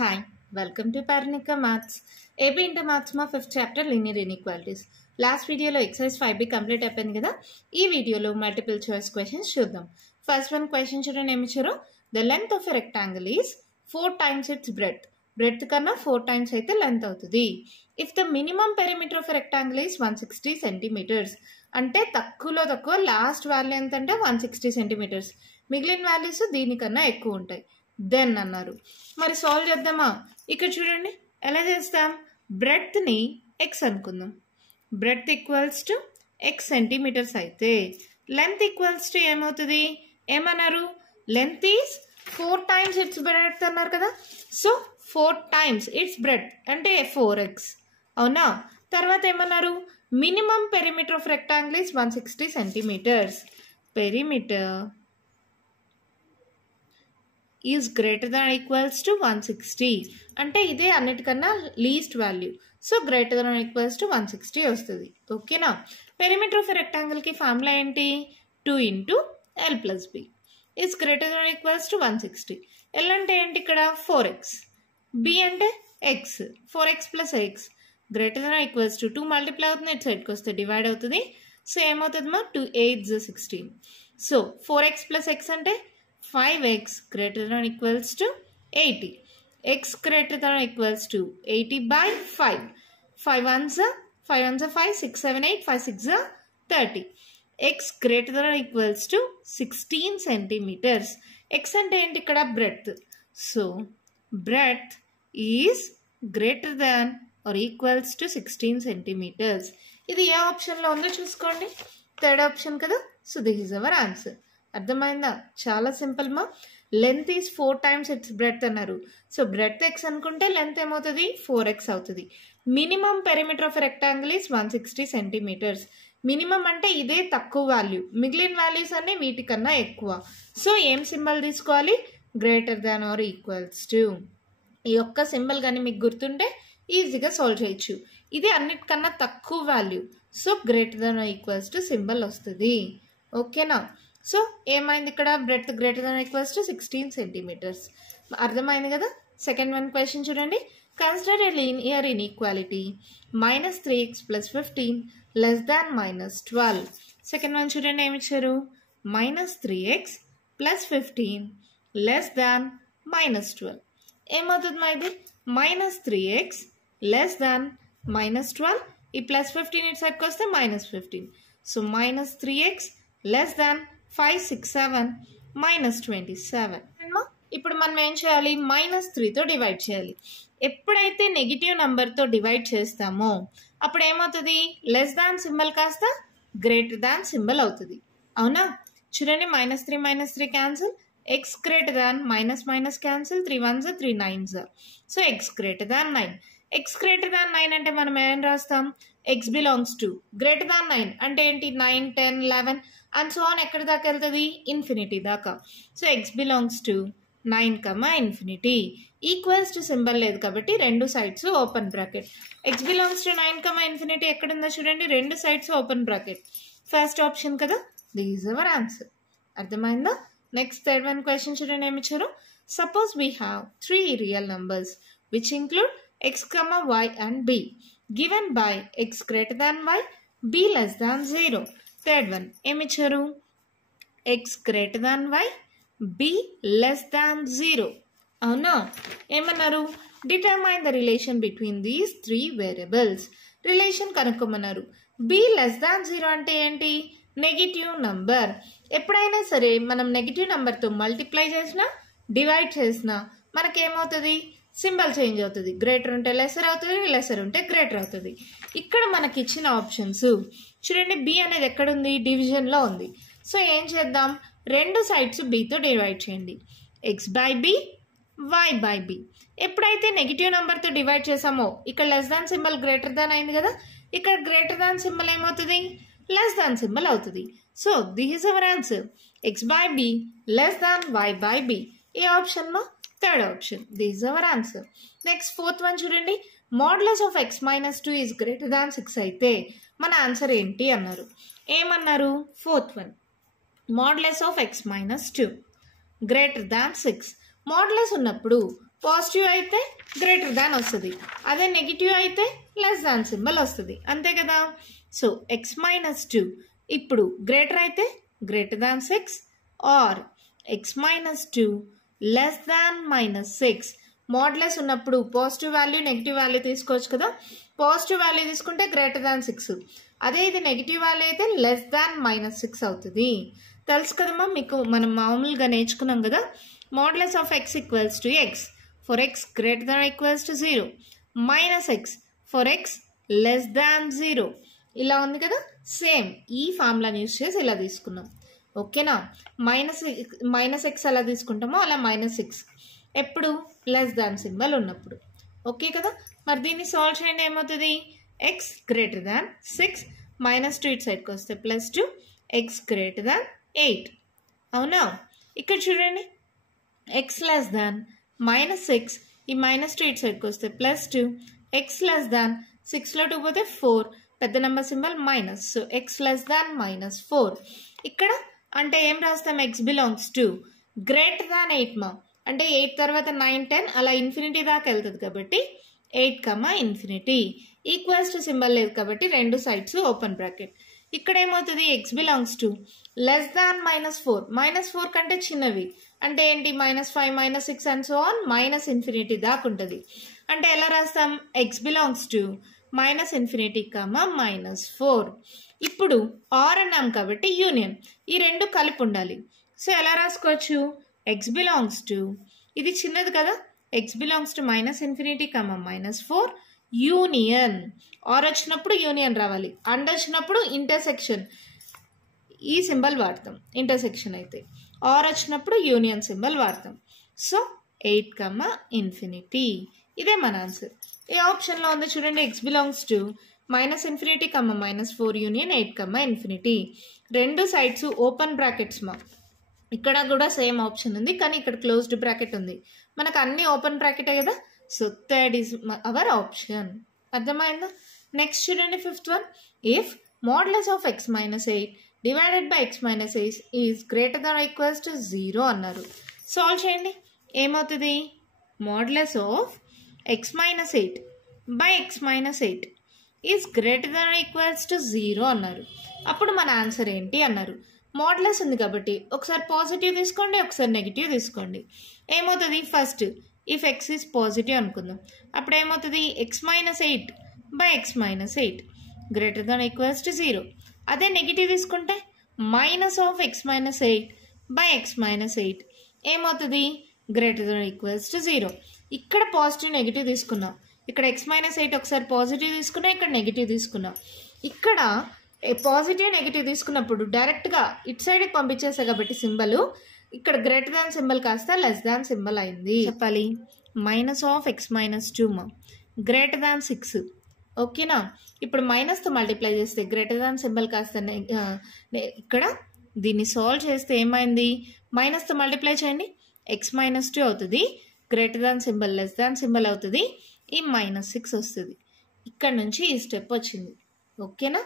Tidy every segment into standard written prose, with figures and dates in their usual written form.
Hi, welcome to Paranika Maths. AB Inter Maths ma 5th chapter Linear Inequalities. Last video lo exercise 5B complete అయిపోయింది కదా. ఈ వీడియోలో multiple choice questions చూద్దాం. First one question చూడండి ఏమి ఇచ్చారు. The length of a rectangle is 4 times its breadth. Breadth కన్నా 4 times అయితే లెంత్ అవుతుంది. If the minimum perimeter of a rectangle is 160 centimeters. అంటే తక్కువలో తక్కువ లాస్ట్ వాల్యూ ఎంత అంటే 160 centimeters. మిగిలిన వాల్యూస్ దీనికన్నా ఎక్కువ ఉంటాయి. దెన్ అన్నారు. మరి సాల్వ్ చేద్దామా? ఇక్కడ చూడండి ఎలా చేస్తాం. బ్రెడ్త్ని ఎక్స్ అనుకుందాం. Breadth equals to X centimetres అయితే లెంత్ ఈక్వల్స్ టు ఏమవుతుంది? ఏమన్నారు? Length is 4 times its breadth అన్నారు కదా. సో 4 times ఇట్స్ బ్రెడ్త్ అంటే 4x అవునా. తర్వాత ఏమన్నారు? Minimum perimeter of rectangle is 160 centimeters. Perimeter is greater than equals to 160 అంటే ఇదే అన్నిటికన్నా least value. So greater than equals to 160 వస్తుంది. ఓకేనా. పెరిమీటర్ ఆఫ్ రెక్టాంగిల్కి ఫార్ములా ఏంటి? 2 into L plus B is greater than equals to 160. L అంటే ఏంటి ఇక్కడ? 4x. B అంటే x. 4x plus x greater than equals to 2 multiply అవుతుంది, ఇటు సైడ్కి వస్తే డివైడ్ అవుతుంది. సో ఏమవుతుంది మా? 2 8 16. సో 4x plus x అంటే 5x greater than equals to 80. X greater than equals to 80 by 5. 5 ones are 5, 6, 7, 8, 5, 6 are 30. X greater than equals to 16 centimeters. X and ఏంటి ఇక్కడ? breadth. So breadth is greater than or equals to 16 centimeters. ఇది ఏ ఆప్షన్లో ఉందో చూసుకోండి. Third option కదా. So this is our answer. అర్థమైందా? చాలా simple మా. Length is 4 times its breadth అన్నారు. సో బ్రెడ్త్ ఎక్స్ అనుకుంటే లెంత్ ఏమవుతుంది? 4x అవుతుంది. Minimum perimeter of rectangle is 160 centimeters. Minimum అంటే ఇదే తక్కువ వాల్యూ, మిగిలిన వాల్యూస్ అన్నీ వీటికన్నా ఎక్కువ. సో ఏం సింబల్ తీసుకోవాలి? Greater than or equals to. ఈ యొక్క సింబల్ కానీ మీకు గుర్తుంటే ఈజీగా సాల్వ్ చేయొచ్చు. ఇది అన్నిటికన్నా తక్కువ value. So greater than or equals to symbol వస్తుంది. ఓకేనా. సో ఏమైంది ఇక్కడ? Breadth greater than equals to 16 centimeters. అర్థమైంది కదా. సెకండ్ వన్ క్వశ్చన్ చూడండి. Consider a linear inequality -3x + 15 less than -12. Second one చూడండి ఏమి ఇచ్చారు? -3x + 15 less than -12. ఏమవుతుంది మా ఇది? -3x less than -12. ఈ +15 ఇటు సైడ్కి వస్తే -15. So -3x less than 5, 6, 7 -27. ఇప్పుడు మనం ఏం చేయాలి? -3తో డివైడ్ చేయాలి. ఎప్పుడైతే నెగిటివ్ నెంబర్తో డివైడ్ చేస్తామో అప్పుడు ఏమవుతుంది? లెస్ దాన్ సింబల్ కాస్త గ్రేటర్ దాన్ సింబల్ అవుతుంది. అవునా. చూడండి -3 క్యాన్సిల్. ఎక్స్ గ్రేటర్ దాన్ minus cancel. 3 1s 3 9s. So x greater దాన్ 9. ఎక్స్ గ్రేటర్ దాన్ 9 అంటే మనం ఏం రాస్తాం? X belongs to greater than 9 అంటే ఏంటి? 9, 10, 11 అండ్ సో ఆన్ ఎక్కడి దాకా వెళ్తుంది? ఇన్ఫినిటీ దాకా. So x belongs to 9, equals to symbol లేదు కాబట్టి రెండు sides open bracket. X belongs to 9, ఎక్కడుందో చూడండి. రెండు sides open bracket. First option కదా. This is our answer. అర్థమైందా? నెక్స్ట్ థర్డ్ వన్ క్వశ్చన్ చూడండి ఏమి ఇచ్చారు. Suppose we have 3 real numbers which include x, y and b given by x greater than y, b less than 0. Third one ఏమి ఇచ్చారు? x greater than y, b less than 0. అవునా. ఏమన్నారు? Determine the relation between these 3 variables. Relation కనుక్కోమన్నారు. b less than 0 అంటే ఏంటి? Negative number. ఎప్పుడైనా సరే మనం నెగిటివ్ నెంబర్తో మల్టిప్లై చేసినా డివైడ్ చేసినా మనకేమవుతుంది? సింబల్ చేంజ్ అవుతుంది. గ్రేటర్ ఉంటే లెసర్ అవుతుంది, లెసర్ ఉంటే గ్రేటర్ అవుతుంది. ఇక్కడ మనకి ఇచ్చిన ఆప్షన్స్ చూడండి. బి అనేది ఎక్కడుంది? డివిజన్లో ఉంది. సో ఏం చేద్దాం? రెండు సైడ్స్ బితో డివైడ్ చేయండి. X by b, y by b. ఎప్పుడైతే నెగిటివ్ నెంబర్తో డివైడ్ చేసామో ఇక్కడ less than symbol greater than అయింది కదా. ఇక్కడ గ్రేటర్ దాన్ సింబల్ ఏమవుతుంది? లెస్ దాన్ సింబల్ అవుతుంది. So this is our answer. X by b less than y by b. ఈ ఆప్షన్లో third option. This is our answer. Next fourth one చూడండి. Modulus of x - 2 is greater than 6 అయితే మన answer ఏంటి అన్నారు. ఏమన్నారు? Fourth one modulus of x - 2 greater than 6. Modulus ఉన్నప్పుడు positive అయితే గ్రేటర్ దాన్ వస్తుంది, అదే నెగిటివ్ అయితే లెస్ దాన్ సింబల్ వస్తుంది, అంతే కదా. సో x-2 ఇప్పుడు గ్రేటర్ అయితే greater than 6 or x-2 less than -6. Modulus ఉన్నప్పుడు పాజిటివ్ వాల్యూ నెగిటివ్ వాల్యూ తీసుకోవచ్చు కదా. పాజిటివ్ వాల్యూ తీసుకుంటే గ్రేటర్ దాన్ 6, అదే ఇది నెగిటివ్ వాల్యూ అయితే లెస్ దాన్ -6 అవుతుంది. తెలుసు కదమ్మా మీకు, మనం మామూలుగా నేర్చుకున్నాం కదా. Modulus of x equals to x for x greater than equals to 0 -x for x less than 0 ఇలా ఉంది కదా. సేమ్ ఈ ఫార్ములాని యూస్ చేసి ఇలా తీసుకున్నాం, ఓకేనా. మైనస్ x అలా తీసుకుంటామో అలా -6 ఎప్పుడు లెస్ దాన్ సింబల్ ఉన్నప్పుడు, ఓకే కదా. మరి దీన్ని సాల్వ్ చేయండి, ఏమవుతుంది x గ్రేటర్ దాన్ 6 -2 ఇటు సైడ్కి వస్తే +2 x గ్రేటర్ దాన్ 8 అవునా. ఇక్కడ చూడండి x లెస్ దాన్ -6 ఈ -2 ఇటు సైడ్కి వస్తే +2 x లెస్ దాన్ 6లో 2 పోతే 4 పెద్ద number symbol minus, so x less దాన్ -4. ఇక్కడ అంటే ఏం రాస్తాం, x belongs to greater than 8 మా, అంటే 8 తర్వాత 9 10 అలా ఇన్ఫినిటీ దాకా వెళ్తుంది కాబట్టి 8, ఈక్వల్స్ టు సింబల్ లేదు కాబట్టి రెండు సైడ్స్ ఓపెన్ బ్రాకెట్. ఇక్కడ ఏమవుతుంది x belongs to less than -4 కంటే చిన్నవి అంటే ఏంటి -5 -6 అండ్ సో ఆన్ -∞ దాకా ఉంటుంది. అంటే ఎలా రాస్తాం, x బిలాంగ్స్ టు -∞, -4. ఇప్పుడు ఆర్ అన్నాం కాబట్టి యూనియన్ ఈ రెండు కలిపి ఉండాలి. సో ఎలా రాసుకోవచ్చు, x బిలాంగ్స్ టు ఇది చిన్నది కదా, x belongs to -∞, -4 union. Or వచ్చినప్పుడు యూనియన్ రావాలి, అండ్ వచ్చినప్పుడు ఇంటర్సెక్షన్ ఈ సింబల్ వాడతాం, ఇంటర్సెక్షన్ అయితే ఆర్ వచ్చినప్పుడు యూనియన్ సింబల్ వాడతాం. సో 8, ఇదే మన ఆన్సర్. ఏ ఆప్షన్లో ఉందో చూడండి, x బిలాంగ్స్ టు -∞, -4 యూనియన్ 8, రెండు సైడ్స్ ఓపెన్ బ్రాకెట్స్ మా. ఇక్కడ కూడా సేమ్ ఆప్షన్ ఉంది కానీ ఇక్కడ క్లోజ్డ్ బ్రాకెట్ ఉంది, మనకు అన్ని ఓపెన్ బ్రాకెటే కదా. So third is our option. అర్థమైందా. నెక్స్ట్ చూడండి 5th one, if modulus of x-8 divided by x-8 is greater than equals to 0 అన్నారు. సాల్వ్ చేయండి, ఏమవుతుంది, modulus of x-8 by x-8 is greater than equals to 0 అన్నారు. అప్పుడు మన answer ఏంటి అన్నారు. మోడ్లెస్ ఉంది కాబట్టి ఒకసారి పాజిటివ్ తీసుకోండి, ఒకసారి నెగిటివ్ తీసుకోండి. ఏమవుతుంది, first if x is positive అనుకుందాం, అప్పుడు ఏమవుతుంది x-8 by x-8 greater than equals to 0. అదే నెగిటివ్ తీసుకుంటే minus of x-8 by x-8 ఏమవుతుంది, గ్రేటర్ దాన్ ఈక్వల్స్ టు 0. ఇక్కడ పాజిటివ్ నెగిటివ్ తీసుకున్నాం, ఇక్కడ x-8 ఒకసారి పాజిటివ్ తీసుకున్నాం, ఇక్కడ నెగిటివ్ తీసుకున్నాం. ఇక్కడ పాజిటివ్ నెగిటివ్ తీసుకున్నప్పుడు డైరెక్ట్గా ఇటు సైడ్కి పంపించేసా కాబట్టి సింబల్ ఇక్కడ గ్రేటర్ దాన్ సింబల్ కాస్త లెస్ దాన్ సింబల్ అయింది చెప్పాలి. Minus of x-2 greater than 6, ఓకేనా. ఇప్పుడు మైనస్తో మల్టిప్లై చేస్తే గ్రేటర్ దాన్ సింబల్ కాస్త ఇక్కడ దీన్ని సాల్వ్ చేస్తే ఏమైంది, మైనస్తో మల్టిప్లై చేయండి x-2 అవుతుంది, greater than symbol less than symbol అవుతుంది, ఈ -6 వస్తుంది. ఇక్కడ నుంచి ఈ స్టెప్ వచ్చింది, ఓకేనా.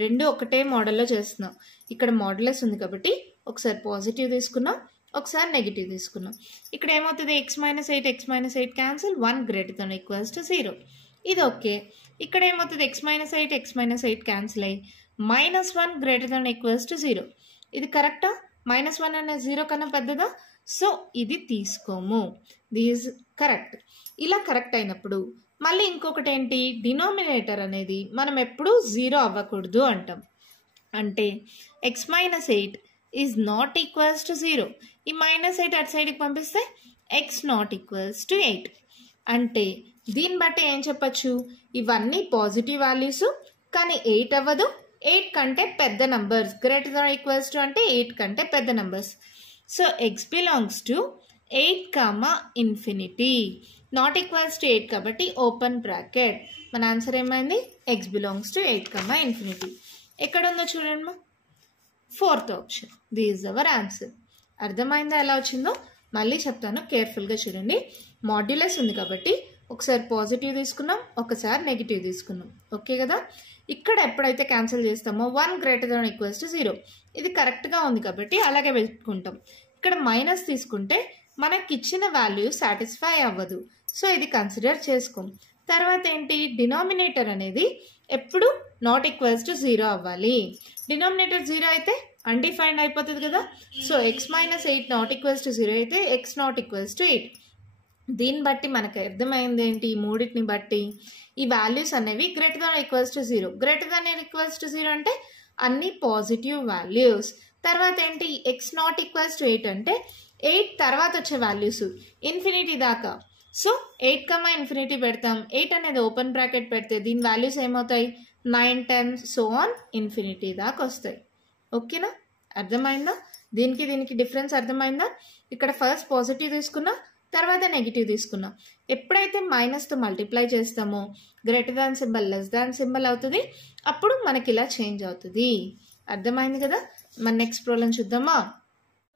రెండు ఒకటే మోడల్లో చేస్తున్నాం. ఇక్కడ మోడలెస్ ఉంది కాబట్టి ఒకసారి పాజిటివ్ తీసుకున్నాం, ఒకసారి నెగిటివ్ తీసుకున్నాం. ఇక్కడ ఏమవుతుంది, x-8 cancel, 1 greater than equals to 0, ఇది ఓకే. ఇక్కడ ఏమవుతుంది, x-8 క్యాన్సిల్ అయ్యి -1 గ్రేటర్ దాన్ ఈక్వల్స్ టు 0, ఇది కరెక్టా. -1 అనేది 0 కన్నా పెద్దదా, సో ఇది తీసుకోము, దిస్ కరెక్ట్. ఇలా కరెక్ట్ అయినప్పుడు మళ్ళీ ఇంకొకటి ఏంటి, డినామినేటర్ అనేది మనం ఎప్పుడు 0 అవ్వకూడదు అంటాం. అంటే x-8 is not equals to 0, ఈ -8 అటు సైడ్కి పంపిస్తే x నాట్ ఈక్వల్స్ టు 8. అంటే దీన్ని బట్టి ఏం చెప్పచ్చు, ఇవన్నీ పాజిటివ్ వాల్యూస్ కానీ 8 అవ్వదు, 8 కంటే పెద్ద numbers, greater than equals to అంటే 8 కంటే పెద్ద numbers. So x belongs to 8, not equals to 8 కాబట్టి ఓపెన్ బ్రాకెట్. మన ఆన్సర్ ఏమైంది, x బిలాంగ్స్ టు 8, ఎక్కడ ఉందో చూడండి మా, 4th option. This is our answer. అర్థమైందా ఎలా వచ్చిందో, మళ్ళీ చెప్తాను కేర్ఫుల్గా చూడండి. మాడ్యులస్ ఉంది కాబట్టి ఒకసారి పాజిటివ్ తీసుకున్నాం, ఒకసారి నెగిటివ్ తీసుకున్నాం, ఓకే కదా. ఇక్కడ ఎప్పుడైతే క్యాన్సిల్ చేస్తామో 1 గ్రేటర్ దాన్ ఈక్వల్స్ టు 0, ఇది కరెక్ట్గా ఉంది కాబట్టి అలాగే పెట్టుకుంటాం. ఇక్కడ మైనస్ తీసుకుంటే మనకి ఇచ్చిన వాల్యూ సాటిస్ఫై అవ్వదు. సో ఇది కన్సిడర్ చేసుకోం. తర్వాత ఏంటి, డినామినేటర్ అనేది ఎప్పుడు నాట్ ఈక్వల్స్ టు 0 అవ్వాలి. డినామినేటర్ 0 అయితే అన్డిఫైన్డ్ అయిపోతుంది కదా. So X minus 8 not equals to 0 అయితే ఎక్స్ నాట్ ఈక్వల్స్ టు 8. దీన్ని బట్టి మనకు అర్థమైంది ఏంటి, ఈ మూడింటిని బట్టి ఈ వాల్యూస్ అనేవి greater than equals to 0. Greater than equals to 0 అంటే అన్ని పాజిటివ్ వాల్యూస్. తర్వాత ఏంటి, ఎక్స్ నాట్ ఈక్వల్స్ టు 8 అంటే 8 తర్వాత వచ్చే వాల్యూస్ ఇన్ఫినిటీ దాకా. సో 8, ఇన్ఫినిటీ పెడతాం. 8 అనేది ఓపెన్ బ్రాకెట్ పెడితే దీని వాల్యూస్ ఏమవుతాయి, 9, 10 సో ఆన్ ఇన్ఫినిటీ దాకా వస్తాయి. ఓకేనా, అర్థమైందా? దీనికి డిఫరెన్స్ అర్థమైందా? ఇక్కడ ఫస్ట్ పాజిటివ్ తీసుకున్నా, తర్వాత నెగిటివ్ తీసుకున్నా. ఎప్పుడైతే మైనస్తో మల్టిప్లై చేస్తామో greater than symbol less than symbol అవుతుంది, అప్పుడు మనకి ఇలా చేంజ్ అవుతుంది. అర్థమైంది కదా. మన నెక్స్ట్ ప్రాబ్లం చూద్దామా.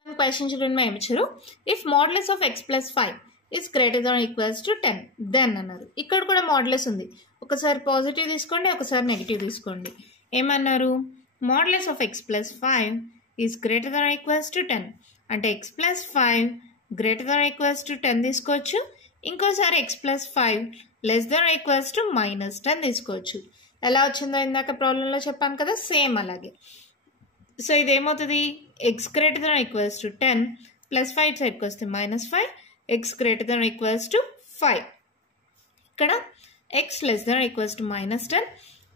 క్వశ్చన్ చూడండి, ఏమి ఇచ్చారు, if modulus of x + 5 is greater than or equals to 10 then అన్నారు. ఇక్కడ కూడా మోడ్యులస్ ఉంది. ఒకసారి పాజిటివ్ తీసుకోండి, ఒకసారి నెగిటివ్ తీసుకోండి. ఏమన్నారు, modulus of x + 5 is greater than or equals to 10 అంటే x + 5 greater than or equals to 10 తీసుకోవచ్చు. ఇంకోసారి x + 5 less than or equals to -10 తీసుకోవచ్చు. ఎలా వచ్చిందో ఇందాక ప్రాబ్లంలో చెప్పాను కదా, సేమ్ అలాగే. సో ఇదేమవుతుంది, x greater than or equals to 10 + 5 సైడ్కి వస్తే -5, x greater than or equals to 5. ఇక్కడ x less than or equals to -10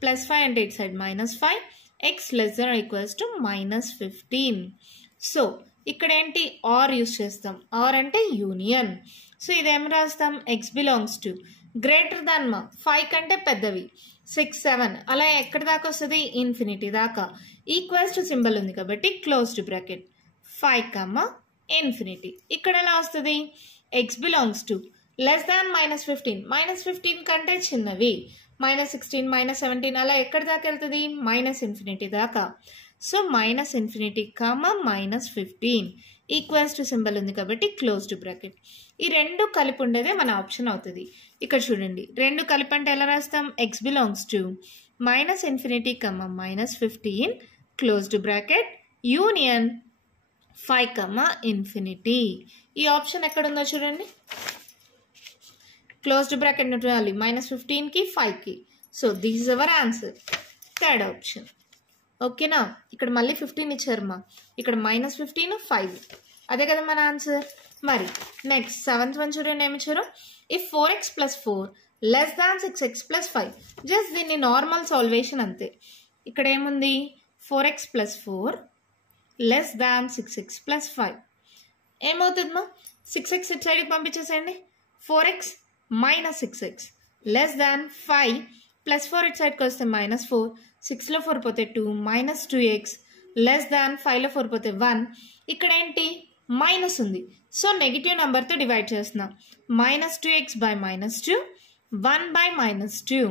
+ 5 అంటే ఇటు side -5, x less than or equals to -15. So ఇక్కడ ఏంటి, ఆర్ యూస్ చేస్తాం. ఆర్ అంటే యూనియన్. సో ఇదేం రాస్తాం, x belongs to greater than 5 కంటే పెద్దవి 6, 7 అలా ఎక్కడి దాకా వస్తుంది, ఇన్ఫినిటీ దాకా. ఈక్వల్స్ టు సింబల్ ఉంది కాబట్టి క్లోజ్డ్ బ్రాకెట్ 5, ఇన్ఫినిటీ. ఇక్కడ ఎలా వస్తుంది, x belongs to less than -15 -15 కంటే చిన్నవి, -16, -17 అలా ఎక్కడి దాకా వెళ్తుంది, -ఇన్ఫినిటీ దాకా. So -infinity, -15 equals to symbol ఉంది కాబట్టి క్లోజ్డ్ బ్రాకెట్. ఈ రెండు కలిపి ఉండేదే మన ఆప్షన్ అవుతుంది. ఇక్కడ చూడండి, రెండు కలిపి అంటే ఎలా రాస్తాం, x belongs to -infinity, -15 closed bracket union 5, infinity. ఈ ఆప్షన్ ఎక్కడుందో చూడండి, క్లోజ్డ్ బ్రాకెట్ ఉండాలి -15కి 5కి. So this is our answer, third option. ఓకేనా, ఇక్కడ మళ్ళీ 15 ఇచ్చారమ్మా, ఇక్కడ -15, 5 అదే కదా మన ఆన్సర్. మరి నెక్స్ట్ 7th వన్ చూడండి, ఏమి ఇచ్చారు, if 4x + 4 less than 6x + 5. Just దీన్ని నార్మల్ సాల్వేషన్ అంతే. ఇక్కడ ఏముంది, 4x + 4 less than 6x + 5 ఏమవుతుందమ్మా, 6x ఇటు సైడ్కి పంపించేసేయండి. 4x - 6x less than 5 + 4 ఇటు సైడ్కి వస్తే -4, 6లో 4 పోతే 2, -2x less than 5లో 4 పోతే 1. ఇక్కడ ఏంటి, మైనస్ ఉంది. సో నెగిటివ్ నెంబర్తో డివైడ్ చేస్తున్నాం. -2x / -2 1 / -2.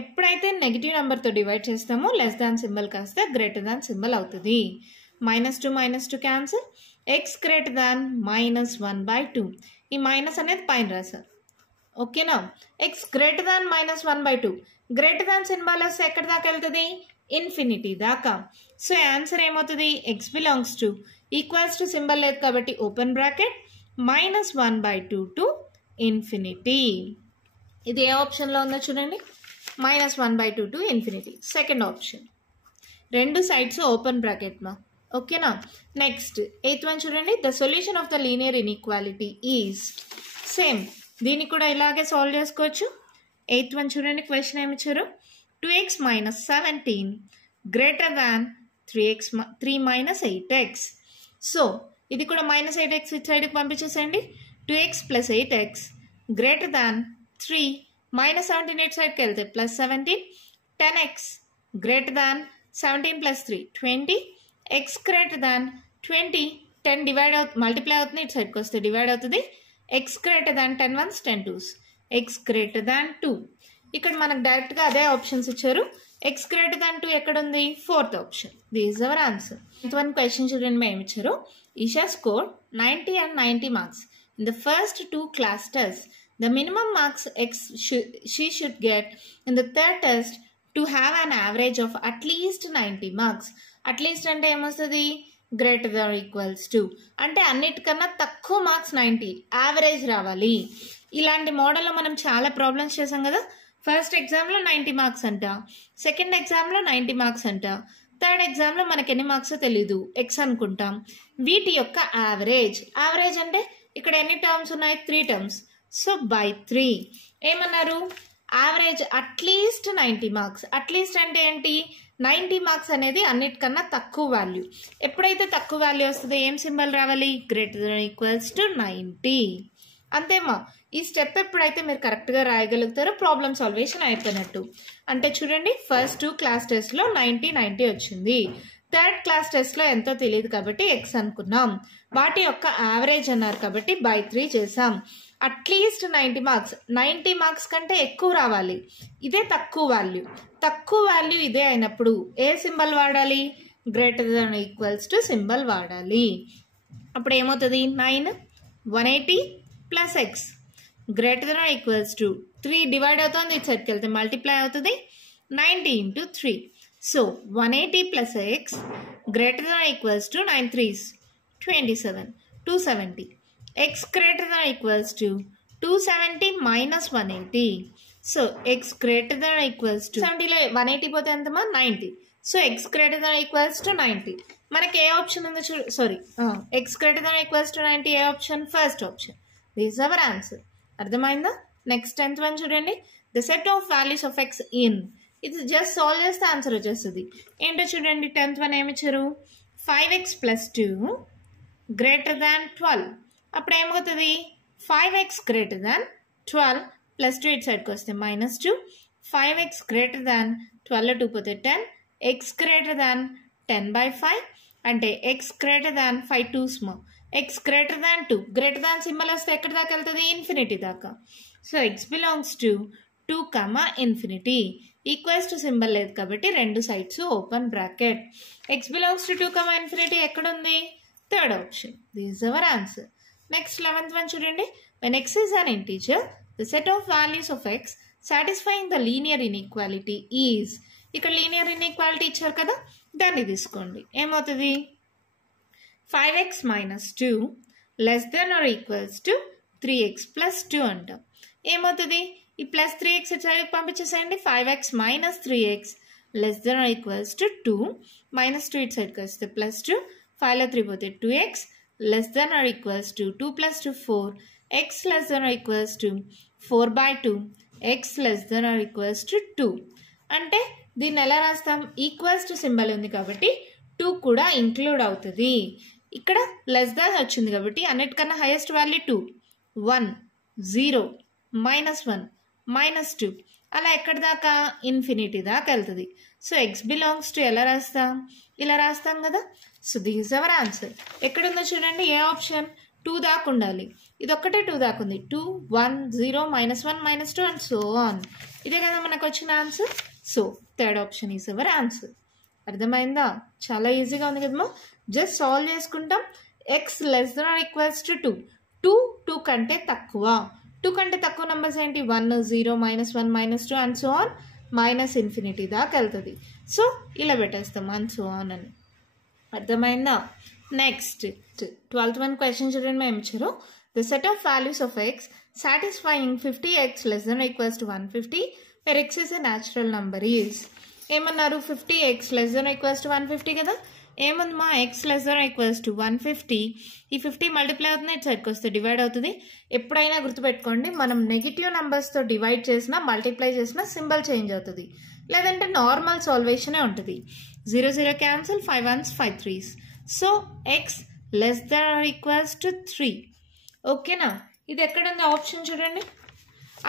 ఎప్పుడైతే నెగిటివ్ నెంబర్తో డివైడ్ చేస్తామో లెస్ దాన్ సింబల్ కాస్త గ్రేటర్ దాన్ సింబల్ అవుతుంది. -2 -2 క్యాన్సిల్, x greater than -1/2. ఈ మైనస్ అనేది పైన రాశారు. ఓకేనా, x greater than -1/2. Greater than symbol వస్తే ఎక్కడి దాకా వెళ్తుంది, ఇన్ఫినిటీ దాకా. సో ఆన్సర్ ఏమవుతుంది, x belongs to equals to symbol లేదు కాబట్టి ఓపెన్ బ్రాకెట్ -1/2 టు ఇన్ఫినిటీ. ఇది ఏ ఆప్షన్లో ఉందో చూడండి, -1/2 టు ఇన్ఫినిటీ, సెకండ్ ఆప్షన్. రెండు సైడ్స్ ఓపెన్ బ్రాకెట్ మా. ఓకేనా, నెక్స్ట్ 8th వన్ చూడండి, the solution of the linear inequality is. Same దీన్ని కూడా ఇలాగే సాల్వ్ చేసుకోవచ్చు. 8th వన్ చూడండి, క్వశ్చన్ ఏమి ఇచ్చారు, 2x - 17 greater than 3 - 8x. So ఇది కూడా -8x ఇటు సైడ్కి పంపించేసేయండి. 2x + 8x greater than 3 -17 ఇటు సైడ్కి వెళ్తే +17, 10x greater than 17 + 3 20, x greater than 20, 10 divide multiply అవుతుంది, ఇటు సైడ్కి వస్తే డివైడ్ అవుతుంది. x greater than 10 1s 10 2s, x greater than 2. ఇక్కడ మనకు డైరెక్ట్గా అదే ఆప్షన్స్ ఇచ్చారు. x greater than 2 ఎక్కడ ఉంది, 4th option. This is our answer. One question చూడండి, మేము ఇచ్చారు, Esha score 90 and 90 marks in the first 2 class test. The minimum marks she should get in the third test to have an average of at least 90 marks. At least అంటే ఏమొస్తుంది, greater than equals to అంటే అన్నిటికన్నా తక్కువ marks 90 average రావాలి. ఇలాంటి మోడల్లో మనం చాలా ప్రాబ్లమ్స్ చేసాం కదా. ఫస్ట్ ఎగ్జామ్లో 90 మార్క్స్ అంట, సెకండ్ ఎగ్జామ్లో 90 మార్క్స్ అంట, థర్డ్ ఎగ్జామ్లో మనకి ఎన్ని మార్క్స్ తెలీదు, ఎక్స్ అనుకుంటాం. వీటి యొక్క యావరేజ్ అంటే ఇక్కడ ఎన్ని టర్మ్స్ ఉన్నాయి, 3 టర్మ్స్. సో బై 3 ఏమన్నారు, యావరేజ్ అట్లీస్ట్ 90 మార్క్స్. అట్లీస్ట్ అంటే ఏంటి, 90 మార్క్స్ అనేది అన్నిటికన్నా తక్కువ వాల్యూ. ఎప్పుడైతే తక్కువ వాల్యూ వస్తుందో ఏం సింబల్ రావాలి, గ్రేటర్ దాన్ ఈక్వల్స్ టు 90. అంతేమా. ఈ స్టెప్ ఎప్పుడైతే మీరు కరెక్ట్గా రాయగలుగుతారో ప్రాబ్లమ్ సాల్వేషన్ అయిపోయినట్టు. అంటే చూడండి, ఫస్ట్ 2 క్లాస్ టెస్ట్లో 90 వచ్చింది. థర్డ్ క్లాస్ టెస్ట్లో ఎంతో తెలియదు కాబట్టి ఎక్స్ అనుకున్నాం. వాటి యొక్క యావరేజ్ అన్నారు కాబట్టి బై 3 చేసాం. అట్లీస్ట్ 90 మార్క్స్ కంటే ఎక్కువ రావాలి. ఇదే తక్కువ వాల్యూ ఇదే అయినప్పుడు ఏ సింబల్ వాడాలి, greater than equals to symbol వాడాలి. అప్పుడు ఏమవుతుంది, 9 180 plus x greater than equals to 3 divide అవుతుంది, ఇటు సైడ్కి వెళ్తే మల్టిప్లై అవుతుంది, 90 into 3. So 180 plus x greater than equals to 9 3s 27 270. X greater than equals to 270 minus 180. So x greater than equals to 70లో 180 పోతే ఎంతమా 90. So x greater than equals to 90. మనకి ఏ ఆప్షన్ ఉందో x greater than equals to 90 ఏ option, first option. This our answer. అర్థమైందా. Next 10th one చూడండి, the set of values of x in. ఇది జస్ట్ సాల్వ్ చేస్తే ఆన్సర్ వచ్చేస్తుంది. ఏంటో చూడండి, 10th వన్ ఏమిచ్చారు, 5x ప్లస్ 2 గ్రేటర్ దాన్ 12. అప్పుడు ఏమవుతుంది, 5x గ్రేటర్ దాన్ 12 ప్లస్ 2 ఇటు సైడ్కి వస్తే -2, 5x గ్రేటర్ దాన్ 12 2 పోతే 10, x గ్రేటర్ దాన్ 10/5 అంటే x greater than 5 2s more, x greater than 2. Greater than symbol వస్తే ఎక్కడి దాకా వెళ్తుంది, ఇన్ఫినిటీ దాకా. So x belongs to 2, infinity. Equals to symbol లేదు కాబట్టి రెండు sides open bracket. x belongs to 2, infinity ఎక్కడుంది, third option. This is our answer. Next 11th one చూడండి, when x is an integer, the set of values of x satisfying the linear inequality is. ఇక్కడ linear inequality ఇచ్చారు కదా, దాన్ని తీసుకోండి. ఏమవుతుంది, 5x minus 2 less than or equals to 3x plus 2 అంటాం. ఏమవుతుంది, ఈ ప్లస్ 3x సైడ్కి పంపించేసేయండి. 5x minus 3x less than or equals to 2 minus 2 ఇటు సైడ్కి వస్తే ప్లస్ 2, 5లో 3 పోతే 2x less than or equals to 2 plus 2 4, x less than or equals to 4/2, x less than or equals to 2. అంటే దీన్ని ఎలా రాస్తాం, equals to symbol ఉంది కాబట్టి 2 కూడా ఇంక్లూడ్ అవుతుంది. ఇక్కడ లెస్ దాన్ వచ్చింది కాబట్టి అన్నిటికన్నా హైయెస్ట్ వాల్యూ 2, 1 0 -1 -2 అలా ఎక్కడి దాకా, ఇన్ఫినిటీ దాకా వెళ్తుంది. సో ఎక్స్ బిలాంగ్స్ టు ఎలా రాస్తాం, ఇలా రాస్తాం కదా. So this our answer. ఎక్కడుందో చూడండి, ఏ ఆప్షన్, 2 దాకా ఉండాలి. ఇది ఒక్కటే 2 దాకా ఉంది, 2 1 0 -1 -2 అండ్ సో ఆన్. ఇదే కదా మనకు వచ్చిన answer. So third option is our answer. అర్థమైందా, చాలా ఈజీగా ఉంది కదమ్మా. జస్ట్ సాల్వ్ చేసుకుంటాం. X less than or equals to 2 కంటే తక్కువ. 2 కంటే తక్కువ నెంబర్స్ ఏంటి, 1 0 -1 -2 and so on minus infinity దాకా వెళ్తుంది. సో ఇలా పెట్టేస్తాం అండ్ సో ఆన్ అని. అర్థమైందా. నెక్స్ట్ 12th వన్ క్వశ్చన్ చూడండి, మేము ఇచ్చారు the set of values of X satisfying 50x less than or equals to 150 where x is a natural number is. ఏమన్నారు, 50x less than or equals to 150 కదా. ఏముంది మా, x less than or equals to 150. ఈ 50 multiply అవుతుంది, ఇటు సైడ్కి వస్తే divide అవుతుంది. ఎప్పుడైనా గుర్తుపెట్టుకోండి, మనం నెగిటివ్ నెంబర్స్తో డివైడ్ చేసినా మల్టిప్లై చేసినా సింబల్ చేంజ్ అవుతుంది, లేదంటే నార్మల్ సాల్వేషనే ఉంటుంది. 0 0 cancel, 5 1s 5 3s. So x less than or equals to 3. ఓకేనా. ఇది ఎక్కడుంది ఆప్షన్ చూడండి.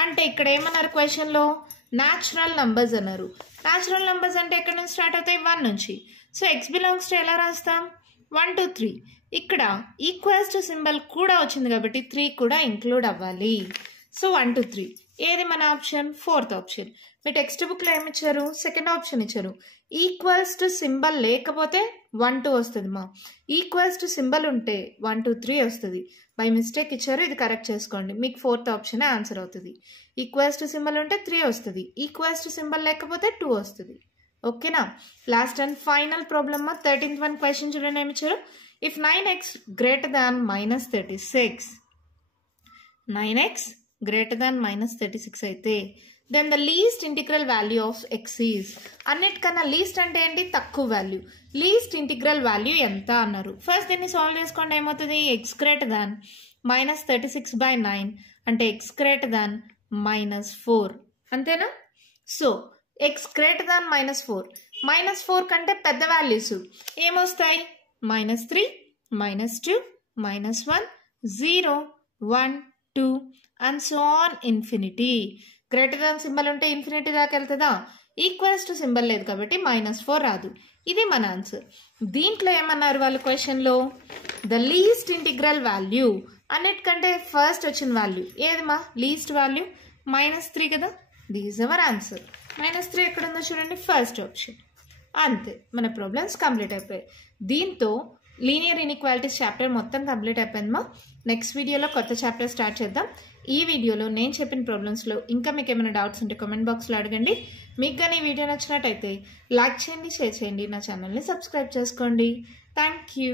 అంటే ఇక్కడ ఏమన్నారు క్వశ్చన్లో, న్యాచురల్ నంబర్స్ అన్నారు. న్యాచురల్ నంబర్స్ అంటే ఎక్కడ నుంచి స్టార్ట్ అవుతాయి, 1 నుంచి. సో ఎక్స్ బిలాంగ్స్ టు ఎలా రాస్తాం, 1 2 3. ఇక్కడ ఈక్వల్స్ టు సింబల్ కూడా వచ్చింది కాబట్టి 3 కూడా ఇంక్లూడ్ అవ్వాలి. సో 1 2 3 ఏది మన ఆప్షన్, ఫోర్త్ ఆప్షన్. మీ టెక్స్ట్ బుక్లో ఏమి ఇచ్చారు, సెకండ్ ఆప్షన్ ఇచ్చారు. ఈక్వల్స్ టు సింబల్ లేకపోతే 1 2 వస్తుంది మా, ఈక్వల్స్ టు సింబల్ ఉంటే 1 2 3 వస్తుంది. బై మిస్టేక్ ఇచ్చారు, ఇది కరెక్ట్ చేసుకోండి, మీకు ఫోర్త్ ఆప్షనే ఆన్సర్ అవుతుంది. ఈక్వల్స్ టు సింబల్ ఉంటే 3 వస్తుంది, ఈక్వల్స్ టు సింబల్ లేకపోతే 2 వస్తుంది. ఓకేనా. Last and final problem 13th one question చూడండి ఏమి ఇచ్చారు. If 9x greater than -36 9x greater than -36 అయితే then the least integral value of x is. అన్నిటికన్నా లీస్ట్ అంటే ఏంటి, తక్కువ వాల్యూ. లీస్ట్ ఇంటిగ్రల్ వాల్యూ ఎంత అన్నారు. ఫస్ట్ దీన్ని సాల్వ్ చేసుకోండి. ఏమవుతుంది, x గ్రేటర్ దాన్ -36/9 అంటే x గ్రేటర్ దాన్ -4 అంతేనా. సో x గ్రేటర్ దాన్ -4 కంటే పెద్ద వాల్యూస్ ఏమొస్తాయి, -3 -2 -1 0 1 2 and so on infinity. Greater than symbol ఉంటే ఇన్ఫినిటీ దాకా వెళ్తుందా, ఈక్వల్స్ టు సింబల్ లేదు కాబట్టి -4 రాదు. ఇది మన ఆన్సర్. దీంట్లో ఏమన్నారు వాళ్ళు క్వశ్చన్లో, ద లీస్ట్ ఇంటిగ్రల్ వాల్యూ అన్నిటికంటే ఫస్ట్ వచ్చిన వాల్యూ ఏదిమా, లీస్ట్ వాల్యూ -3 కదా. This our answer. -3 ఎక్కడుందో చూడండి, ఫస్ట్ ఆప్షన్. అంతే, మన ప్రాబ్లమ్స్ కంప్లీట్ అయిపోయాయి. దీంతో లీనియర్ ఇన్ఈక్వాలిటీస్ చాప్టర్ మొత్తం కంప్లీట్ అయిపోయిందమ్మా. నెక్స్ట్ వీడియోలో కొత్త చాప్టర్ స్టార్ట్ చేద్దాం. ఈ వీడియోలో నేను చెప్పిన ప్రాబ్లమ్స్లో ఇంకా మీకు ఏమైనా డౌట్స్ ఉంటే కామెంట్ బాక్స్లో అడగండి. మీకు కానీ ఈ వీడియో నచ్చినట్టయితే లైక్ చేయండి, షేర్ చేయండి, నా ఛానల్ని సబ్స్క్రైబ్ చేసుకోండి. Thank you.